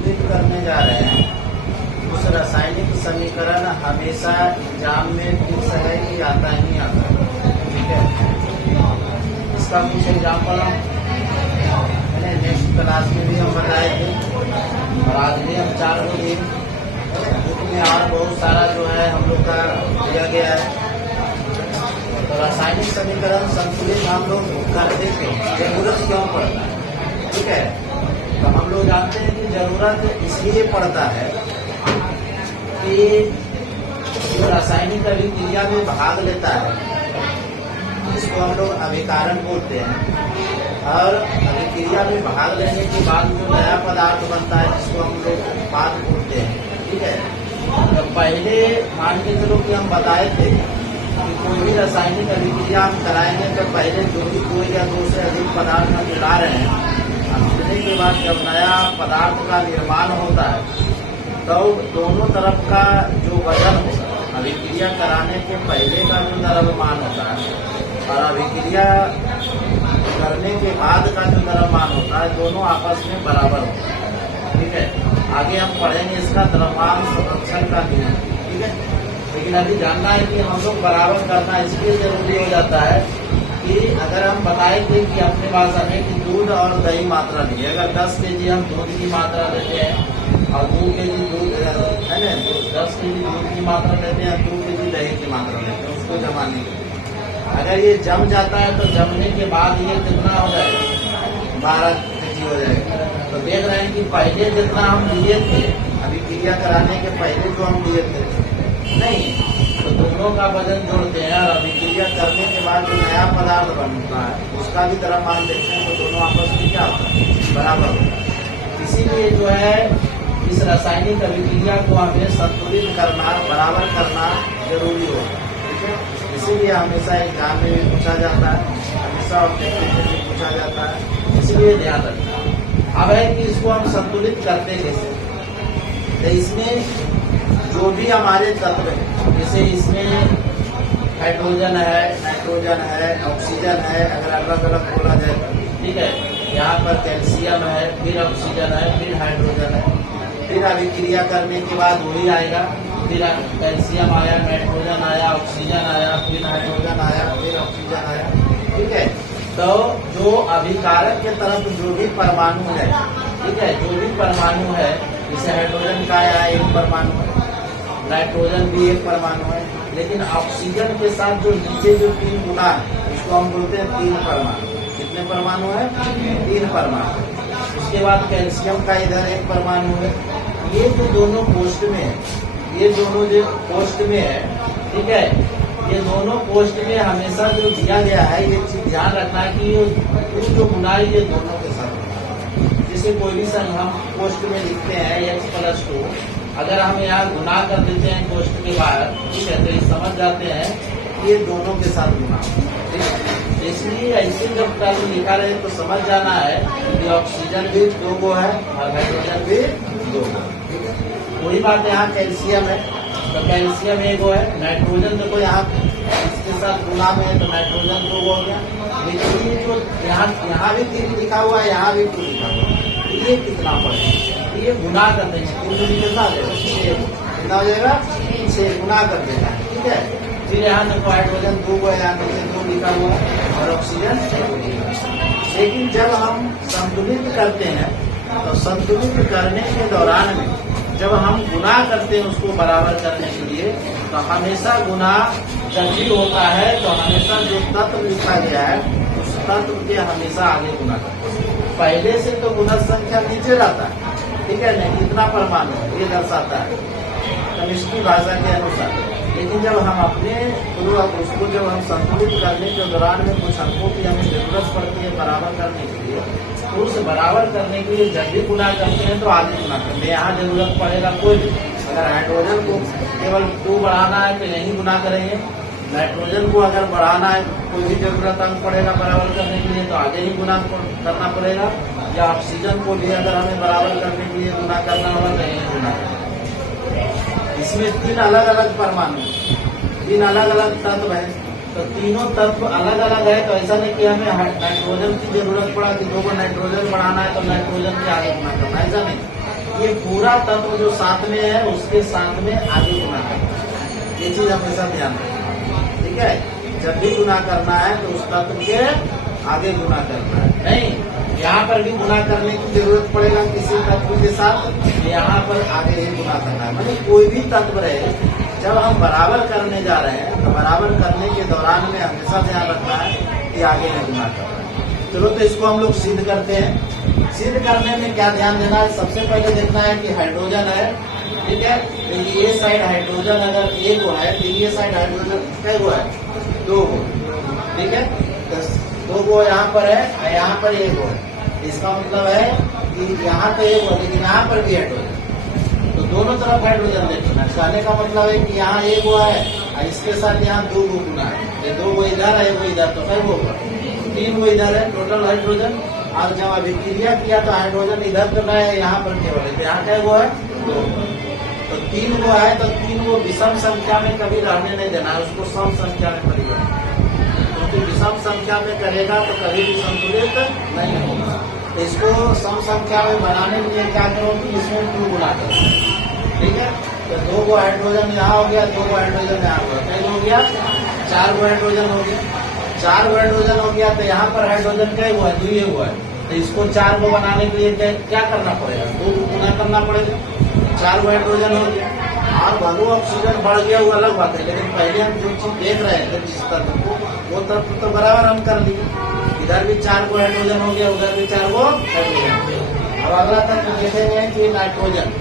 संतुलित करने जा रहे हैं उस रासायनिक समीकरण हमेशा एग्जाम में फिक्स है कि आता ही आता है। ठीक है, इसका कुछ एग्जाम्पल मैंने नेक्स्ट क्लास में भी हम बताए थे और आज भी हम 4 को दिए, बुक में और बहुत सारा जो है हम लोग का दिया गया है। तो रासायनिक समीकरण संतुलित हम लोग करते थे, जरूरत क्यों पड़ता है? ठीक है, तो हम लोग जानते हैं कि जरूरत इसलिए पड़ता है कि जो रासायनिक अभिक्रिया में भाग लेता है इसको हम लोग अभिकारण बोलते हैं, और अभिक्रिया में भाग लेने के बाद जो नया पदार्थ बनता है जिसको हम लोग उत्पाद बोलते हैं। ठीक है, तो पहले मान के चलो कि हम बताए थे कि कोई भी रासायनिक अभिक्रिया हम कराएंगे तो पहले जो भी 2 या 2 से अधिक पदार्थ हम मिला रहे हैं, मिलने के बाद जब नया पदार्थ का निर्माण होता है तो दोनों तरफ का जो वजन होता है, अभिक्रिया कराने के पहले का जो द्रव्यमान होता है और अभिक्रिया करने के बाद का जो द्रव्यमान होता है, दोनों आपस में बराबर होता है। ठीक है, आगे हम पढ़ेंगे इसका द्रव्यमान संरक्षण का नियम। ठीक है, लेकिन अभी जानना है कि हम लोग बराबर करना इसलिए जरूरी हो जाता है कि अगर हम बताए थे कि अपने भाषा में कि दूध और दही मात्रा ली, अगर 10 kg हम दूध की मात्रा लेते हैं और 2 kg दूध है ना, 10 kg दूध की मात्रा लेते हैं, 2 kg दही की मात्रा लेते हैं, उसको जमाने के लिए अगर ये जम जाता है तो जमने के बाद ये कितना हो जाएगा? 12 kg हो जाएगा। तो देख रहे हैं कि पहले जितना हम लिए थे अभिक्रिया कराने के पहले जो हम लिए थे नहीं, तो दोनों का वजन जोड़ते हैं और अभिक्रिया करने के बाद जो नया पदार्थ बनता है उसका भी द्रव्यमान देखते हैं तो दोनों आपस में क्या होता है? बराबर होता है। इसीलिए जो है इस रासायनिक अभिक्रिया को हमें संतुलित करना, बराबर करना जरूरी होता है। ठीक है, इसीलिए हमेशा एग्जाम में भी पूछा जाता है, हमेशा ऑब्जेक्टिव में भी पूछा जाता है, इसलिए ध्यान रखना। अब है कि इसको हम संतुलित करते कैसे? तो इसमें जो भी हमारे तत्व है, जैसे इसमें हाइड्रोजन है, नाइट्रोजन है, ऑक्सीजन है, अगर अलग अलग बोला जाए तो ठीक है, यहाँ पर कैल्शियम है, फिर ऑक्सीजन है, फिर हाइड्रोजन है, फिर अभिक्रिया करने के बाद वही आएगा, फिर कैल्शियम आया, नाइट्रोजन आया, ऑक्सीजन आया, फिर हाइड्रोजन आया, फिर ऑक्सीजन आया। ठीक है, तो जो अभिकारक के तरफ जो भी परमाणु है, ठीक है, जो भी परमाणु है, जैसे हाइड्रोजन का आया 1 परमाणु है, नाइट्रोजन भी 1 परमाणु है, लेकिन ऑक्सीजन के साथ जो नीचे जो 3 गुना है उसको हम बोलते हैं 3 परमाणु। कितने परमाणु है? 3 परमाणु। उसके बाद कैल्शियम का इधर 1 परमाणु है। ये जो दोनों पोस्ट में है, ये दोनों जो पोस्ट में है, ठीक है, ये दोनों पोस्ट में हमेशा जो दिया गया है ये चीज ध्यान रखना है कि ये जो गुना है ये दोनों के साथ, जैसे कोई भी संग हम पोस्ट में लिखते हैं x+2, अगर हम यहाँ गुना कर देते हैं पोस्ट के बाहर, ठीक है, तो ये समझ जाते हैं कि ये दोनों के साथ गुना। ठीक है, इसलिए ऐसे जब टर्म लिखा रहे तो समझ जाना है कि ऑक्सीजन भी 2 गो है और हाइड्रोजन भी 2 गो। ठीक है, वही बात यहाँ कैल्शियम है तो कैल्शियम 1 गो है, नाइट्रोजन देखो यहाँ इसके साथ गुना में है तो नाइट्रोजन 2 गो हो गया। लेकिन ये जो यहाँ भी 3 लिखा हुआ है, यहाँ भी 2 लिखा हुआ है, ये कितना पड़ेगा? ये गुना कर देंगे, 3 कितना हो जाएगा? 6 कितना हो जाएगा? 6 गुना कर देना। ठीक है, फिर यहाँ देखो हाइड्रोजन 2 गो है, यहाँ नीचे 2 लिखा हुआ है और ऑक्सीजन 1 लिखा हुआ है। लेकिन जब हम संतुलित करते हैं तो संतुलित करने के दौरान में जब हम गुना करते हैं उसको बराबर करने के लिए, तो हमेशा गुना जब भी होता है तो हमेशा जो तत्व लिखा गया है उस तत्व के हमेशा आगे गुना करते हैं। पहले से तो गुणज संख्या नीचे रहता है, ठीक है, नहीं कितना परमाणु है ये दर्शाता है केमिस्ट्री भाषा के अनुसार। लेकिन जब हम अपने उसको जब हम संतुलित करने के दौरान में कुछ अंकों की हमें जरूरत पड़ती है बराबर करने के लिए, तो उस बराबर करने के लिए जब भी गुना करते हैं तो आगे गुना करते हैं। यहाँ जरूरत पड़ेगा कोई भी, अगर हाइड्रोजन को केवल 2 बढ़ाना है तो यही गुना करेंगे, नाइट्रोजन को अगर बढ़ाना है कोई भी जरूरत अंक पड़ेगा बराबर करने के लिए तो आगे ही गुना करना पड़ेगा, या ऑक्सीजन को भी अगर हमें बराबर करने के लिए गुना करना होगा तो यही गुना करना। इसमें 3 अलग अलग परमाणु, 3 अलग अलग तत्व है, तो तीनों तत्व अलग अलग है। तो ऐसा नहीं कि हमें नाइट्रोजन की जरूरत पड़ा कि 2 को नाइट्रोजन बढ़ाना है तो नाइट्रोजन के आगे गुना करना, ऐसा नहीं। ये पूरा तत्व जो साथ में है उसके साथ में आगे गुना करना है। ये चीज हमेशा ध्यान रखना, ठीक है। जब भी गुना करना है तो उस तत्व के आगे गुना करना है। नहीं, यहाँ पर भी गुना करने की जरूरत पड़ेगा किसी तत्व के साथ, यहाँ पर आगे ही गुना करना है। मतलब कोई भी तत्व रहे, जब हम बराबर करने जा रहे हैं तो बराबर करने के दौरान में हमेशा ध्यान रखना है कि आगे नहीं गुना करना है। चलो तो इसको हम लोग सिद्ध करते हैं। सिद्ध करने में क्या ध्यान देना है, सबसे पहले देखना है कि हाइड्रोजन है, ठीक है। तो ये साइड हाइड्रोजन अगर एक गो है तो ये साइड हाइड्रोजन कै गो है, 2 गो, ठीक है। तो 2 गो यहाँ पर है, यहाँ पर 1 गो है। इसका मतलब है कि यहाँ पे 1 गो लेकिन यहाँ पर भी हाइड्रोजन, तो दोनों तरफ हाइड्रोजन देखना। कहने का मतलब है कि यहाँ 1 गो है और इसके साथ यहाँ 2 गो गुना है। ये 2 गो इधर है, 1 गो इधर, तो कै गो होगा, 3 गो इधर है टोटल हाइड्रोजन। और जब अभिक्रिया किया तो हाइड्रोजन इधर तो नहीं है, यहाँ पर केवल है, तो यहाँ कै गो है, 2। तो 3 गो है तो 3 गो विषम संख्या में कभी रहने नहीं देना है, उसको सम संख्या में परिवर्तित, क्योंकि विषम संख्या में करेगा तो कभी भी संतुलित नहीं होगा। तो इसको सम संख्या में बनाने के लिए क्या करो कि इसमें 2 गुना करो, ठीक है। तो 2 गो हाइड्रोजन यहाँ हो गया, 2 गो हाइड्रोजन यहाँ हो गया, कई हो गया, 4 गो हाइड्रोजन हो गया। 4 गो हाइड्रोजन हो गया तो यहाँ पर हाइड्रोजन कई हुआ है, 2 हुआ है। तो इसको 4 गो बनाने के लिए क्या करना पड़ेगा, 2 गुना करना पड़ेगा। 4 गो हाइड्रोजन हो गया। और भले ऑक्सीजन बढ़ गया वो अलग बात है, लेकिन पहले हम जो चीज देख रहे थे जिस तत्व को, वो तत्व तो बराबर हम कर लिए। इधर भी 4 गो हाइड्रोजन हो गया, उधर भी 4 गो हाइड्रोजन हो गया। अब अगला तत्व देखेंगे कि नाइट्रोजन।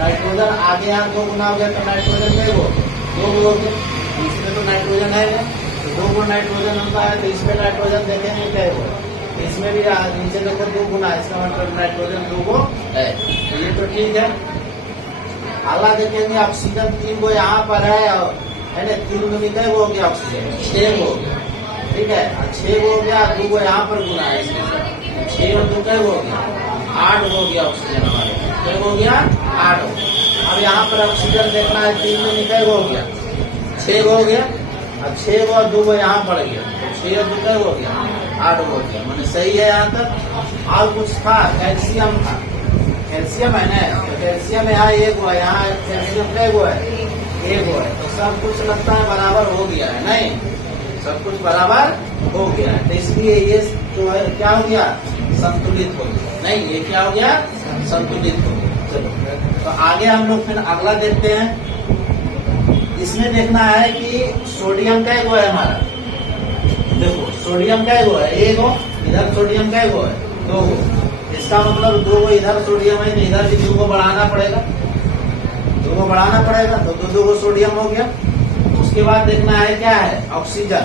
नाइट्रोजन आगे यहाँ 2 गुना हो गया तो नाइट्रोजन कई गो, 2 गो हो गया। इसमें तो नाइट्रोजन है, तो 2 गो नाइट्रोजन होता है, तो इसमें नाइट्रोजन देखेंगे कई गो, इसमें भी नीचे देखो 2 गुना, इसका मतलब नाइट्रोजन 2 गो है, तो ये तो ठीक है। अगला देखेंगे ऑक्सीजन 3 गो यहाँ पर है ना, 3 गो कई गो हो गया ऑक्सीजन, 6 गो हो गया, ठीक है। 6 गो हो गया, 2 गो यहाँ पर गुना है इसमें, 6 और 2 कई गो हो गया, 8 हो गया ऑक्सीजन हमारे, कई हो गया, 8 हो। अब यहाँ पर ऑक्सीजन देखना है, 3 में कई गो हो गया, 6 गो हो गया। अब 6 गो और 2 गो यहाँ पड़ गया, 6 और 2 कई हो गया, 8 हो गया, मैंने सही है यहाँ तक। और कुछ था, कैल्शियम था, कैल्शियम है ना, तो कैल्शियम यहाँ 1 गो है, यहाँ कैल्शियम कई गो है, 1 गो है। तो सब कुछ लगता है बराबर हो गया है, नहीं सब कुछ बराबर हो गया है, तो इसलिए ये जो है क्या हो गया, संतुलित हो गया। नहीं, ये क्या हो गया, संतुलित हो गया। चलो तो आगे हम लोग फिर अगला देखते हैं। इसमें देखना है कि सोडियम कै गो है हमारा, देखो सोडियम कै गो है, 1 गो, इधर सोडियम कै गो है, 2 गो। इसका मतलब 2 गो इधर सोडियम है तो इधर भी 2 गो बढ़ाना पड़ेगा, 2 गो बढ़ाना पड़ेगा, तो 2 गो सोडियम हो गया। उसके बाद देखना है क्या है, ऑक्सीजन।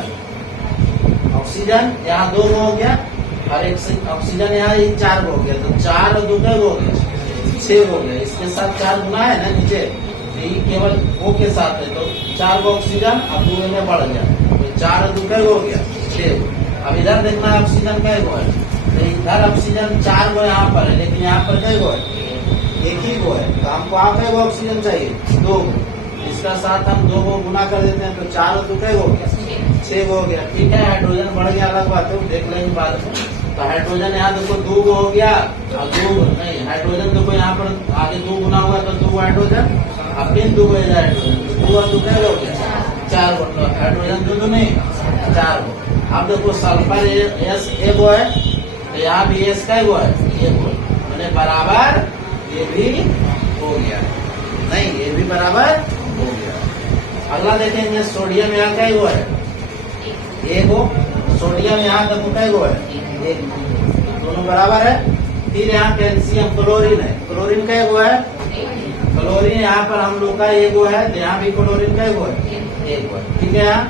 ऑक्सीजन यहाँ 2 गो हो गया और एक ऑक्सीजन यहाँ 4 गो हो गया, तो 4 और 2 कई गो हो गया, 6 हो गया। इसके साथ 4 गुना है ना नीचे, ये केवल O के साथ है, तो 4 गो ऑक्सीजन अब 2 में बढ़ गया, तो 4 और 2 कई गो हो गया, 6 गो। अब इधर देखना है ऑक्सीजन कई गो है, तो इधर ऑक्सीजन 4 गो यहाँ पर है, लेकिन यहाँ पर कई गो है, 1 ही गो है, तो हमको यहाँ कई गो ऑक्सीजन चाहिए, 2 गो। इसका साथ हम 2 गो गुना कर देते हैं, तो 4 और 2 कई गो हो गया, 6 गो हो गया, ठीक है। हाइड्रोजन बढ़ गया अलग बात है, देख लेंगे बाद में। तो हाइड्रोजन यहाँ देखो 2 गो हो गया, और 2 नहीं हाइड्रोजन देखो यहाँ पर आगे 2 गुना हुआ तो 2 हाइड्रोजन, अब फिर 2 गो हाइड्रोजन, 2 और 2 कई हो गया, 4 गो। हाइड्रोजन 2 नहीं 4 गो। अब देखो सल्फर एस 1 गो है, तो यहाँ भी एस कई गो है, 1 गो, मैंने बराबर ये भी हो गया, नहीं ये भी बराबर हो गया। अगला देखेंगे सोडियम यहाँ कई गो है, 1 गो। सोडियम यहाँ देखो कई गो है, 1 गो, दोनों बराबर है। फिर यहाँ कैल्शियम, क्लोरीन है, क्लोरीन कई गो है, क्लोरीन यहाँ पर हम लोग का 1 गो है, तो यहाँ भी क्लोरीन कई गो है, 1 गो है, ठीक है। यहाँ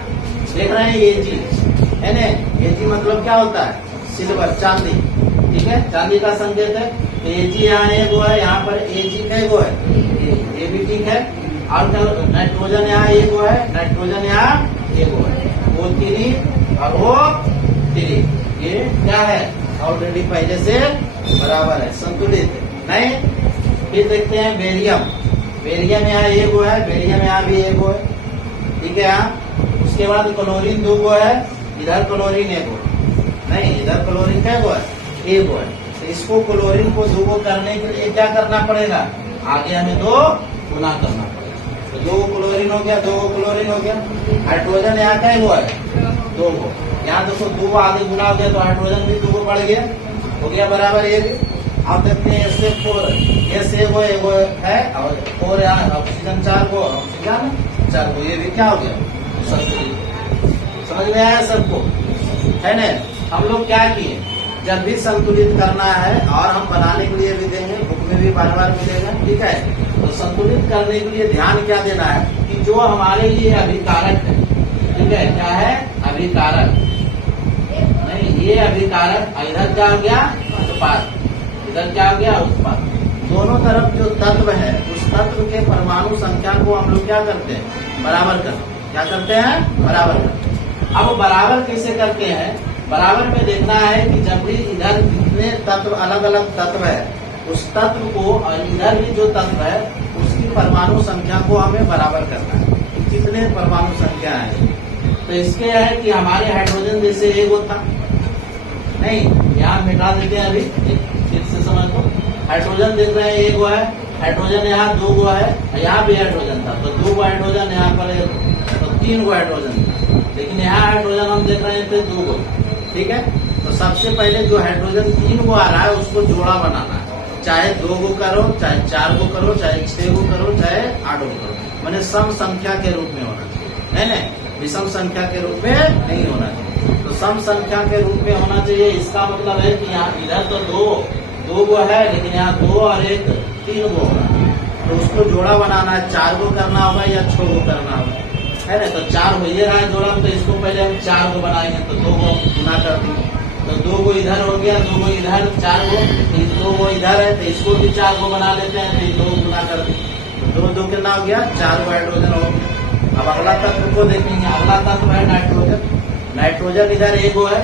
देख रहे हैं Ag है ना, Ag मतलब क्या होता है, सिल्वर, चांदी, ठीक है, चांदी का संकेत है। तो Ag यहाँ 1 गो है, यहाँ पर Ag कई गो है, ये भी ठीक है। और नाइट्रोजन यहाँ 1 गो है, नाइट्रोजन यहाँ 1 गो है, वो 3 और वो 3, ये क्या है, ऑलरेडी पहले से बराबर है, संतुलित है, नहीं। फिर देखते हैं बेरियम। बेरियम यहाँ 1 गो है, बेरियम यहाँ भी 1 गो है, ठीक है। यहाँ उसके बाद क्लोरीन 2 गो है, इधर क्लोरीन 1 गो, नहीं इधर क्लोरीन क्या गो है, 1 गो है। तो इसको क्लोरीन को 2 गो करने के लिए क्या करना पड़ेगा, आगे हमें 2 गुना करना पड़ेगा। तो 2 क्लोरीन हो गया, 2 क्लोरीन हो गया। हाइड्रोजन यहाँ का वो है 2 को, यहाँ देखो 2 आगे गुना हो गया तो हाइड्रोजन भी 2 बढ़ गया, हो गया बराबर 1। अब देखते हैं इससे 4, ये से वो है और 4 यहाँ ऑक्सीजन 4 को, ऑक्सीजन 4 को, ये भी क्या हो गया संतुलित। समझ में आया सबको, है ना। हम लोग क्या किए, जब भी संतुलित करना है और हम बनाने के लिए भी देंगे, बुक में भी बार बार मिलेगा, ठीक है। तो संतुलित करने के लिए ध्यान क्या देना है कि जो हमारे लिए अभिकारक है, ठीक है, क्या है अभिकारक, नहीं ये अभिकारक, इधर क्या हो गया उत्पाद, इधर क्या हो गया उत्पाद। दोनों तरफ जो तत्व है उस तत्व के परमाणु संख्या को हम लोग क्या करते हैं, बराबर करते हैं। क्या करते हैं, बराबर करते हैं। अब बराबर कैसे करते हैं, बराबर में देखना है कि जब भी इधर जितने तत्व अलग अलग तत्व है उस तत्व को, और इधर भी जो तत्व है उसकी परमाणु संख्या को हमें बराबर करना है। कितने परमाणु संख्या है, तो इसके है कि हमारे हाइड्रोजन जैसे एक होता नहीं, यहाँ मिटा देते हैं, अभी ठीक से समझ लो। हाइड्रोजन देख रहे हैं एक वो है, हाइड्रोजन यहाँ 2 गो है, यहाँ भी हाइड्रोजन था तो 2 गो हाइड्रोजन, यहाँ पर तो 3 गो हाइड्रोजन था, लेकिन यहाँ हाइड्रोजन हम देख रहे थे 2 गो, ठीक है। तो सबसे पहले जो हाइड्रोजन 3 गो आ रहा है उसको जोड़ा बनाना है, चाहे 2 गो करो, चाहे 4 गो करो, चाहे 6 गो करो, चाहे 8 गो करो, मैंने सम संख्या के रूप में होना चाहिए, नहीं विषम संख्या के रूप में नहीं होना चाहिए। तो सम संख्या के रूप में होना चाहिए, इसका मतलब है कि यहाँ इधर तो 2 गो है, लेकिन यहाँ 2 और 1 3 गो होगा, तो उसको जोड़ा बनाना है, 4 गो करना होगा या 6 गो करना होगा, है ना। तो 4 हो ये रहा है जोड़ा, तो इसको पहले हम 4 गो बनाएंगे, तो 2 गो गुना कर देंगे, तो 2 गो इधर हो गया, 2 गो इधर, 4 गो, 2 गो इधर है तो इसको भी 4 गो बना लेते हैं, तो 2 गुना कर देंगे, तो 2 कितना हो गया 4 गो हाइड्रोजन हो गया। अब अगला तत्व को देखेंगे, अगला तत्व है नाइट्रोजन। नाइट्रोजन इधर 1 गो है,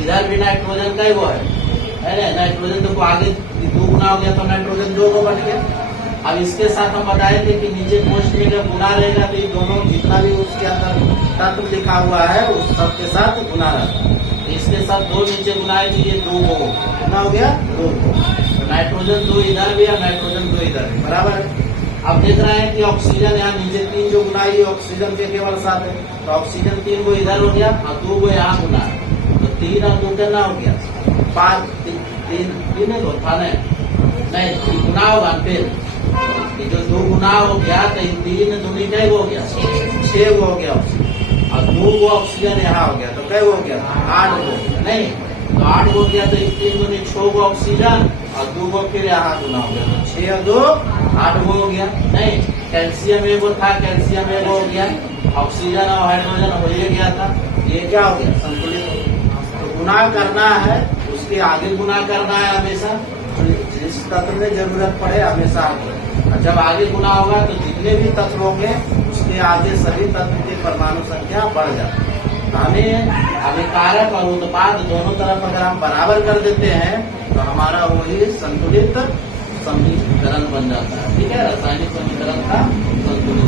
इधर भी नाइट्रोजन का 1 गो है ना। नाइट्रोजन देखो आगे 2 गुना हो गया तो नाइट्रोजन 2 गो बन गया। अब इसके साथ हम बताए थे कि नीचे पोस्ट में जब गुना रहेगा तो ये दोनों जितना भी उसके अंदर तत्व लिखा हुआ है उस सब के साथ गुना रहता है, तो इसके साथ 2 नीचे गुना है, ये 2 गो कितना हो गया 2 गो। तो नाइट्रोजन 2 इधर भी है, नाइट्रोजन 2 इधर है, बराबर है। अब देख रहे हैं कि ऑक्सीजन यहाँ नीचे 3 जो गुना है ऑक्सीजन के केवल साथ है, तो ऑक्सीजन 3 गो इधर हो गया और 2 गो यहाँ गुना है, तो 3 और 2 कितना हो गया 5, 3 तो था नहीं गुना होगा, फिर जो 2 गुना हो गया तो 3 दूनी कै हो गया 6 गो हो गया ऑक्सीजन, और 2 गो ऑक्सीजन यहाँ हो गया तो कै हो गया 8 गो, नहीं तो 8 गो गया, तो 3 दूनी 6 गो ऑक्सीजन और 2 गो फिर यहाँ गुना हो गया, तो 6 और 2 8 गो हो गया। नहीं कैल्शियम 1 गो था, कैल्शियम 1 गो हो गया, ऑक्सीजन और हाइड्रोजन हो ही गया था, ये क्या हो गया संतुलित हो गया। तो गुना करना है, उसके आगे गुना करना है हमेशा, जिस तत्व में जरूरत पड़े हमेशा आगे, और जब आगे गुना होगा तो जितने भी तत्व होंगे उसके आगे सभी तत्व की परमाणु संख्या बढ़ जाती है। तो हमें अभिकारक और उत्पाद दोनों तरफ अगर हम बराबर कर देते हैं तो हमारा वही संतुलित समीकरण बन जाता है, ठीक है, रासायनिक समीकरण का संतुलित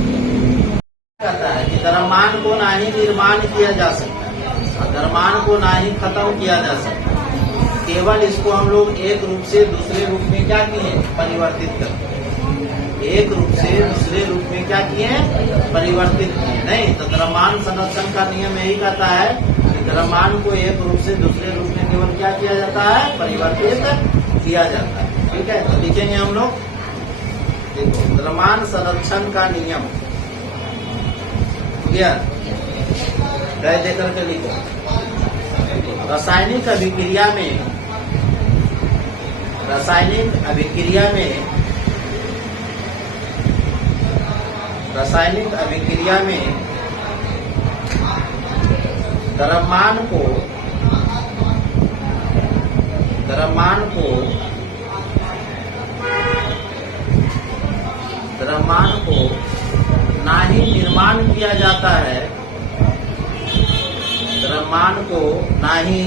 कहता है कि द्रव्यमान को ना ही निर्माण किया जा सकता है और द्रव्यमान को ना ही खत्म किया जा सकता, केवल इसको हम लोग एक रूप से दूसरे रूप में क्या किए परिवर्तित करते हैं, एक रूप से दूसरे रूप में क्या किए परिवर्तित किए। नहीं तो द्रव्यमान संरक्षण का नियम यही कहता है कि द्रव्यमान को एक रूप से दूसरे रूप में केवल क्या किया जाता है परिवर्तित किया जाता है, ठीक है। तो लिखेंगे हम लोग, देखो द्रव्यमान संरक्षण का नियम क्या दे करके लिखो। रासायनिक अभिक्रिया में द्रव्यमान को ना ही निर्माण किया जाता है, द्रव्यमान को ना ही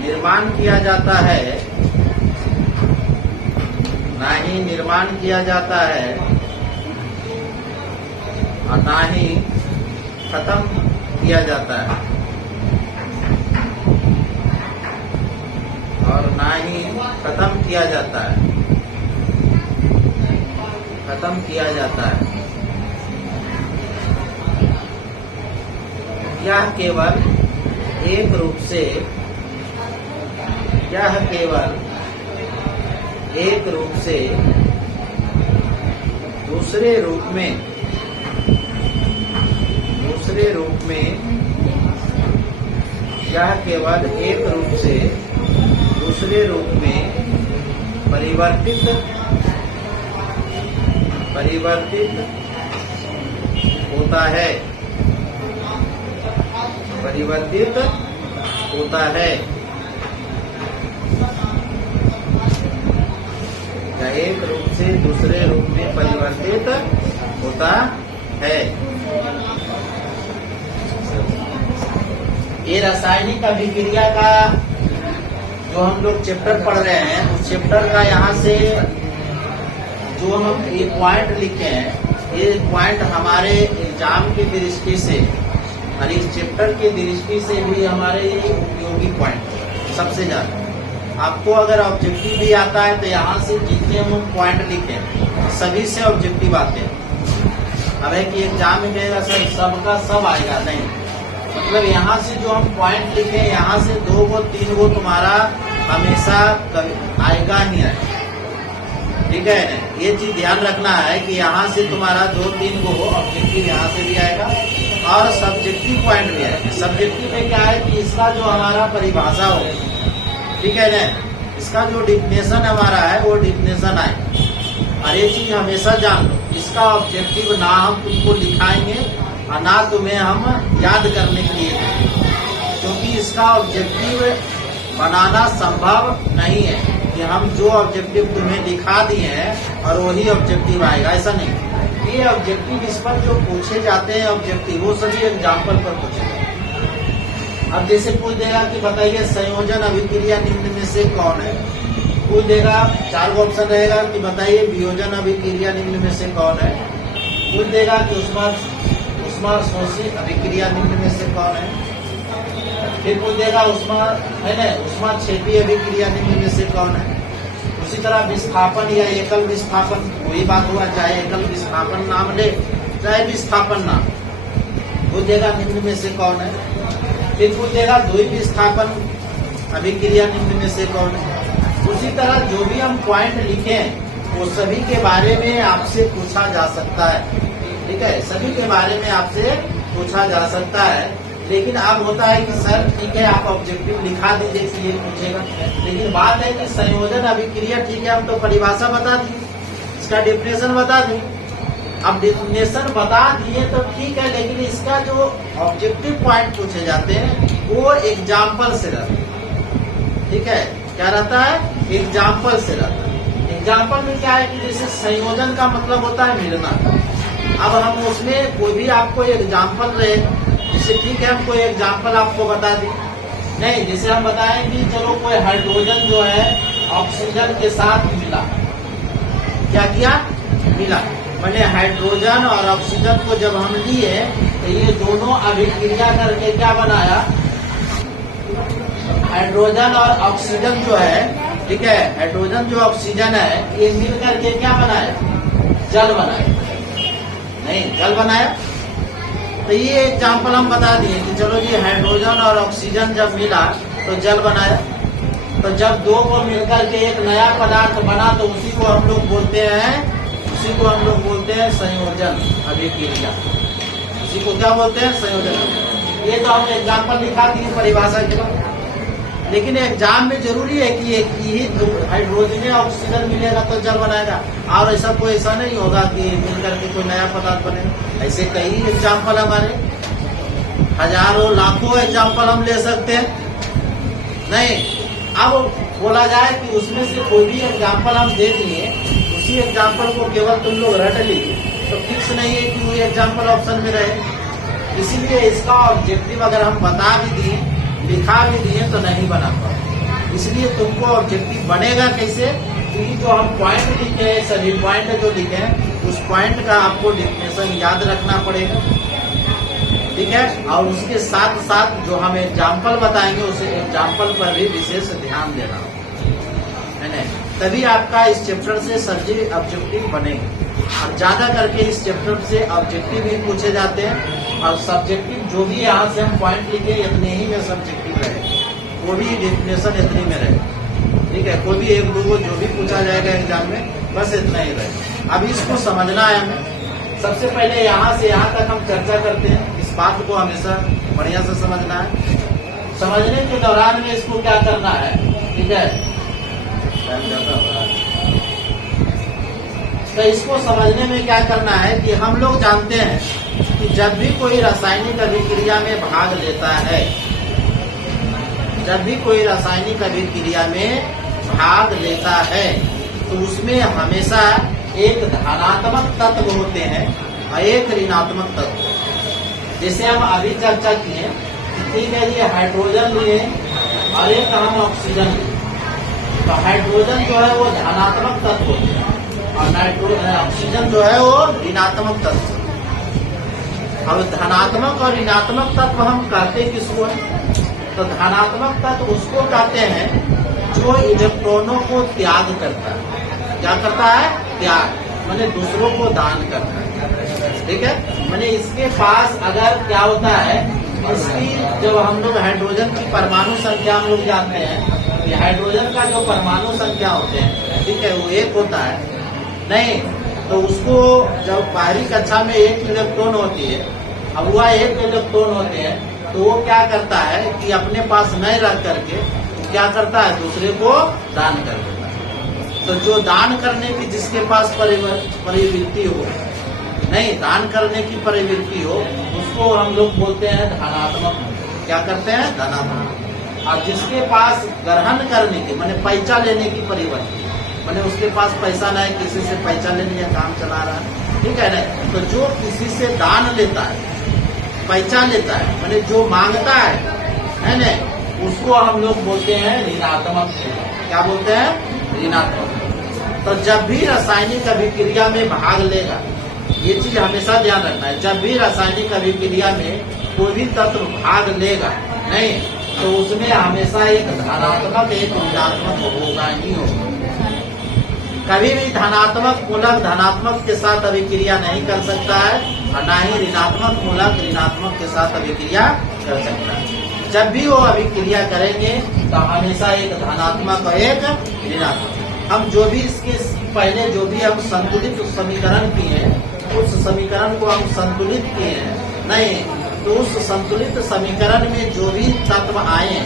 निर्माण किया जाता है, ना ही निर्माण किया जाता है और ना ही खत्म किया जाता है, और ना ही खत्म किया जाता है। खत्म किया जाता है। यह केवल एक रूप से दूसरे रूप में यह केवल एक रूप से दूसरे रूप में परिवर्तित होता है। एक रूप से दूसरे रूप में परिवर्तित होता है। ये रासायनिक अभिक्रिया का जो हम लोग चैप्टर पढ़ रहे हैं, उस चैप्टर का यहाँ से जो हम ये पॉइंट लिखे हैं, ये पॉइंट हमारे एग्जाम की दृष्टि से और इस चैप्टर की दृष्टि से भी हमारे ये उपयोगी पॉइंट सबसे ज्यादा। आपको अगर ऑब्जेक्टिव भी आता है तो यहाँ से जितने हम पॉइंट लिखे सभी से ऑब्जेक्टिव आते हैं। अब है कि एग्जाम में मेरा सर सबका सब आएगा नहीं, मतलब यहाँ से जो हम पॉइंट लिखे यहाँ से 2 गो 3 गो तुम्हारा हमेशा आएगा ही आएगा। ठीक है, ये चीज ध्यान रखना है कि यहाँ से तुम्हारा 2-3 गो ऑब्जेक्टिव यहाँ से भी आएगा और सब्जेक्टिव पॉइंट भी आएगा। सब्जेक्टिव में क्या है कि इसका जो हमारा परिभाषा हो, ठीक है ना, इसका जो डिफिनेशन हमारा है वो डिफिनेशन आए। और ये चीज हमेशा जान लो, इसका ऑब्जेक्टिव ना हम तुमको लिखाएंगे और ना तुम्हें हम याद करने के लिए, क्योंकि इसका ऑब्जेक्टिव बनाना संभव नहीं है कि हम जो ऑब्जेक्टिव तुम्हें दिखा दिए हैं और वही ऑब्जेक्टिव आएगा, ऐसा नहीं। ये ऑब्जेक्टिव इस पर जो पूछे जाते हैं ऑब्जेक्टिव, वो सभी एग्जाम्पल पर पूछे जाते हैं। अब जैसे पूछ देगा कि बताइए संयोजन अभिक्रिया निम्न में से कौन है, पूछ देगा 4 गो ऑप्शन रहेगा कि बताइए वियोजन अभिक्रिया निम्न में से कौन है, पूछ देगा कि उष्माशोषी अभिक्रिया निम्न में से कौन है, फिर पूछ देगा उष्माक्षेपी अभिक्रिया निम्न में से कौन है। उसी तरह विस्थापन या एकल विस्थापन, वही बात हुआ, चाहे एकल विस्थापन नाम ले चाहे विस्थापन नाम, पूछ देगा निम्न में से कौन है। फिर पूछ देगा द्वि विस्थापन अभिक्रिया निम्न में से कौन है। उसी तरह जो भी हम पॉइंट लिखे वो सभी के बारे में आपसे पूछा जा सकता है। ठीक है, सभी के बारे में आपसे पूछा जा सकता है। लेकिन अब होता है कि सर ठीक है आप ऑब्जेक्टिव लिखा दीजिए कि ये पूछेगा, लेकिन बात है कि संयोजन अभिक्रिया, ठीक है हम तो परिभाषा बता दिए, इसका डिफिनेशन बता दिए। अब डिफिनेशन बता दिए तो ठीक है, लेकिन इसका जो ऑब्जेक्टिव पॉइंट पूछे जाते हैं वो एग्जाम्पल से रहता है। ठीक है, क्या रहता है, एग्जाम्पल से रहता है। एग्जाम्पल में क्या है कि जैसे संयोजन का मतलब होता है मिलना। अब हम उसमें कोई भी आपको एग्जाम्पल रहे, जैसे ठीक है हम कोई एग्जाम्पल आपको बता दें, नहीं जैसे हम बताएं कि चलो कोई हाइड्रोजन जो है ऑक्सीजन के साथ मिला, क्या किया, मिला, मैंने हाइड्रोजन और ऑक्सीजन को जब हम लिए तो ये दोनों अभिक्रिया करके क्या बनाया, हाइड्रोजन और ऑक्सीजन जो है, ठीक है, हाइड्रोजन जो ऑक्सीजन है ये मिल करके क्या बनाया, जल बनाया, नहीं जल बनाया। तो ये एग्जाम्पल हम बता दिए कि चलो ये हाइड्रोजन और ऑक्सीजन जब मिला तो जल बनाया। तो जब 2 को मिलकर के एक नया पदार्थ बना तो उसी को हम लोग बोलते हैं संयोजन अभिक्रिया। उसी को क्या बोलते हैं, संयोजन। ये तो हमने एग्जाम्पल लिखा दिए परिभाषा के बाद, लेकिन एग्जाम में जरूरी है कि एक ही हाइड्रोजन ऑक्सीजन मिलेगा तो जल बनाएगा, और ऐसा कोई ऐसा नहीं होगा कि मिलकर के कोई नया पदार्थ बनेगा। ऐसे कई एग्जाम्पल हमारे हजारों लाखों एग्जाम्पल हम ले सकते हैं। नहीं, अब बोला जाए कि उसमें से कोई भी एग्जाम्पल हम दे दिए, उसी एग्जाम्पल को केवल तुम लोग रट लीजिए, तो फिक्स नहीं है कि वो एग्जाम्पल ऑप्शन में रहे। इसीलिए इसका ऑब्जेक्टिव अगर हम बता भी दिए, लिखा भी दिए तो नहीं बना पाओ। इसलिए तुमको ऑब्जेक्टिव बनेगा कैसे, क्योंकि जो हम पॉइंट लिखे हैं, सभी पॉइंट जो लिखे हैं उस पॉइंट का आपको डिफिनेशन याद रखना पड़ेगा। ठीक है, और उसके साथ साथ जो हम एग्जाम्पल बताएंगे उस एग्जाम्पल पर भी विशेष ध्यान देना है ना, तभी आपका इस चैप्टर से सब्जेक्ट ऑब्जेक्टिव बनेगा। और ज्यादा करके इस चैप्टर से ऑब्जेक्टिव भी पूछे जाते हैं, और सब्जेक्टिव जो भी यहाँ से हम पॉइंट लिखे इतने ही में सब्जेक्टिव रहे, वो भी डेफिनेशन इतनी में रहे। ठीक है, कोई भी एक दो जो भी पूछा जाएगा एग्जाम में बस इतना ही रहे। अब इसको समझना है हमें। सबसे पहले यहाँ से यहाँ तक हम चर्चा करते हैं, इस बात को हमेशा बढ़िया से समझना है। समझने के दौरान में इसको क्या करना है, ठीक है, तो इसको समझने में क्या करना है कि हम लोग जानते हैं कि जब भी कोई रासायनिक अभिक्रिया में भाग लेता है, जब भी कोई रासायनिक अभिक्रिया में भाग लेता है तो उसमें हमेशा एक धनात्मक तत्व होते हैं और एक ऋणात्मक तत्व। जैसे हम अभी चर्चा किए, ठीक है, ये हाइड्रोजन लिए और एक हम ऑक्सीजन लिए, तो हाइड्रोजन जो है वो धनात्मक तत्व होते हैं और ऑक्सीजन जो है वो ऋणात्मक तत्व। अब धनात्मक और ऋणात्मक तत्व हम कहते किसको है, तो धनात्मक तत्व उसको कहते हैं जो इलेक्ट्रॉनों को त्याग करता है। क्या करता है? त्याग, माने दूसरों को दान करता है। ठीक है, माने इसके पास अगर क्या होता है, इसकी जब हम लोग हाइड्रोजन की परमाणु संख्या हम लोग जानते हैं, ये हाइड्रोजन का जो परमाणु संख्या होते हैं, ठीक है, वो एक होता है नहीं, तो उसको जब बाहरी कक्षा में एक इलेक्ट्रॉन होती है, अब वह एक इलेक्ट्रॉन होते हैं, तो वो क्या करता है कि अपने पास नहीं रख करके क्या करता है, दूसरे को दान कर देता है। तो जो दान करने की जिसके पास प्रवृत्ति हो, नहीं दान करने की प्रवृत्ति हो, उसको हम लोग बोलते हैं धनात्मक। क्या करते हैं? धनात्मक। और जिसके पास ग्रहण करने की माने पैसा लेने की प्रवृत्ति, माने उसके पास पैसा नहीं, किसी से पैसा लेने का काम चला रहा है, ठीक है नहीं, तो जो किसी से दान लेता है, पैसा लेता है, माने जो मांगता है नहीं, उसको हम लोग बोलते हैं ऋणात्मक। क्या बोलते हैं? ऋणात्मक। तो जब भी रासायनिक अभिक्रिया में भाग लेगा, ये चीज हमेशा ध्यान रखना है, जब भी रासायनिक अभिक्रिया में कोई भी तत्व भाग लेगा नहीं, तो उसमें हमेशा एक धनात्मक एक ऋणात्मक होगा ही होगा। कभी भी धनात्मक मूलक धनात्मक के साथ अभिक्रिया नहीं कर सकता है और न ही ऋणात्मक मूलक ऋणात्मक के साथ अभिक्रिया कर सकता है। जब भी वो अभिक्रिया करेंगे तो हमेशा एक धनात्मक और एक ऋणात्मक। हम जो भी इसके पहले जो भी हम संतुलित समीकरण किए हैं, उस समीकरण को हम संतुलित किए हैं नहीं, तो उस संतुलित समीकरण में जो भी तत्व आए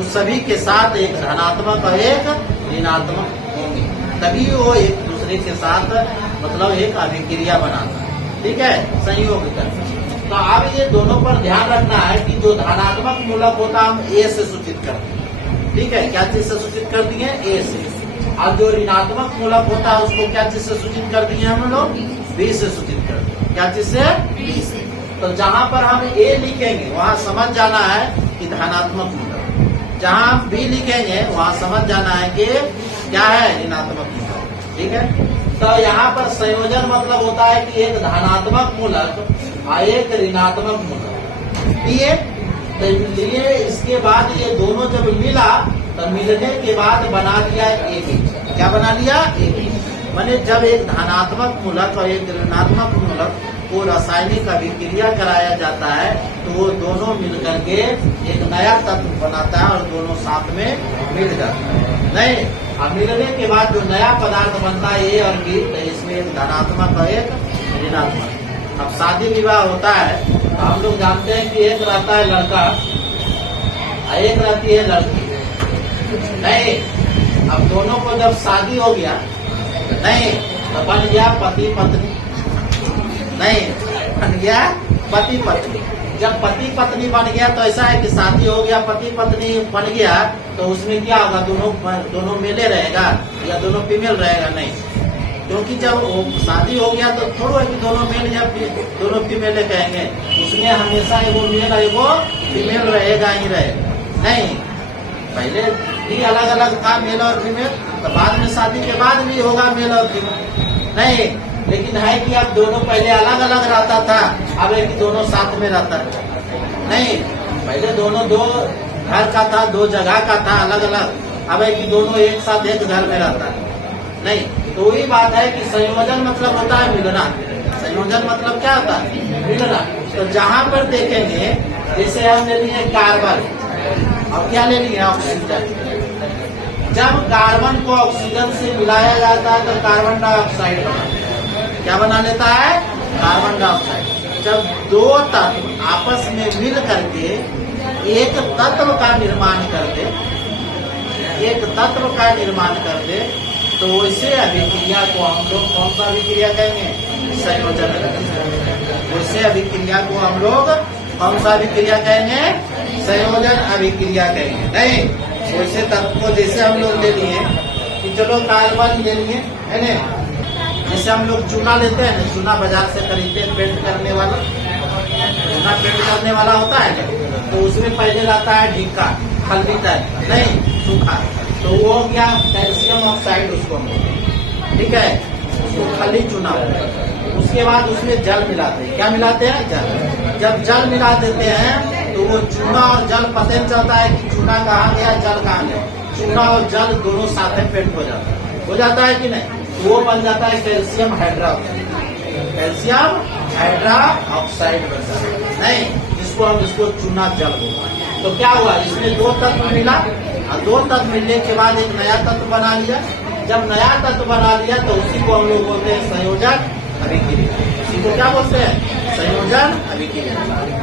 उस सभी के साथ एक धनात्मक और एक ऋणात्मक होंगे, तभी वो एक दूसरे के साथ मतलब एक अभिक्रिया बनाता है। ठीक है, संयोग करता है। तो अब ये दोनों पर ध्यान रखना है कि जो धनात्मक मूलक होता है हम ए से सूचित करते हैं। ठीक है, क्या चीज से सूचित कर दिए? ए से। और जो ऋणात्मक मूलक होता है उसको क्या चीज से सूचित कर दिए हम लोग? बी से सूचित कर दिए। क्या चीज से? बी से। तो जहाँ पर हम ए लिखेंगे वहाँ समझ जाना है कि धनात्मक मूलक, जहाँ हम बी लिखेंगे वहाँ समझ जाना है कि क्या है? ऋणात्मक मूलक। ठीक है, तो यहाँ पर संयोजन मतलब होता है कि एक धनात्मक मूलक और एक ऋणात्मक मूलक लिए, इसके बाद ये दोनों जब मिला तो मिलने के बाद बना दिया एक ही। क्या बना लिया? एक ही। माने जब एक धनात्मक मूलक और एक ऋणात्मक मूलक को रासायनिक अभिक्रिया कराया जाता है तो वो दोनों मिलकर के एक नया तत्व बनाता है और दोनों साथ में मिल जाता है नहीं, और मिलने के बाद जो नया पदार्थ बनता है ए और बी, तो इसमें एक धनात्मक और एक ऋणात्मक। अब शादी विवाह होता है तो हम लोग जानते हैं कि एक रहता है लड़का और एक रहती है लड़की नहीं। अब दोनों को जब शादी हो गया नहीं, तो बन गया पति पत्नी नहीं, बन गया पति पत्नी। जब पति पत्नी बन गया तो ऐसा है कि शादी हो गया, पति पत्नी बन गया, तो उसमें क्या होगा? दोनों मेले रहेगा या दोनों फीमेल रहेगा? नहीं, क्योंकि जब शादी हो गया तो थोड़ा कि दोनों मेल या दोनों फीमेल कहेंगे, उसमें हमेशा वो मेल है वो फीमेल रहेगा ही रहेगा नहीं। पहले भी अलग अलग था मेल और फीमेल, तो बाद में शादी के बाद भी होगा मेल और फीमेल नहीं। लेकिन है कि अब दोनों पहले अलग अलग रहता था, अब है कि दोनों साथ में रहता है नहीं। पहले दोनों दो घर का था, दो जगह का था अलग अलग, अब है कि दोनों एक साथ एक घर में रहता है नहीं। तो वही बात है कि संयोजन मतलब होता है मिलना। संयोजन मतलब क्या होता है? मिलना। तो जहां पर देखेंगे, जैसे हम ले लिए कार्बन और क्या ले लिए ऑक्सीजन। जब कार्बन को ऑक्सीजन से मिलाया जाता है तो कार्बन डाइऑक्साइड बना, क्या बना लेता है? Carbon dioxide. जब दो तत्व आपस में मिल करके एक तत्व का निर्माण कर दे, एक तत्व का निर्माण कर दे, तो वैसे अभिक्रिया को हम लोग कौन सा अभिक्रिया कहेंगे? संयोजन अभिक्रिया। वैसे अभिक्रिया को हम लोग कौन सा अभिक्रिया कहेंगे? संयोजन अभिक्रिया कहेंगे। नहीं, वैसे तत्व को जैसे हम लोग ले लिए कि चलो कार्बन ले लिए, है ना? जैसे हम लोग चूना लेते हैं ना, चूना बाजार से खरीदते हैं पेंट करने वाला, चूना पेंट करने वाला होता है ना, तो उसमें पहले रहता है ढीका, हल्दी टाइप, नहीं सूखा, तो वो क्या कैल्शियम ऑक्साइड उसको बोलते, ठीक है, उसको खाली चूना। उसके बाद उसमें जल मिलाते हैं, क्या मिलाते हैं? जल। जब जल मिला देते हैं तो वो चूना और जल पता नहीं चलता है कि चूना कहाँ गया, जल कहाँ गया। चूना और जल दोनों साथ में पेंट हो जाता है कि नहीं? तो वो बन जाता है calcium hydra, calcium hydra oxide बनता है, नहीं, जिसको हम इसको चूना जल बोलते हैं। तो क्या हुआ? इसमें दो तत्व मिला और दो तत्व मिलने के बाद एक नया तत्व बना लिया। जब नया तत्व बना लिया तो उसी को हम लोग बोलते हैं संयोजन अभिक्रिया। इसी को क्या बोलते हैं? संयोजन अभिक्रिया।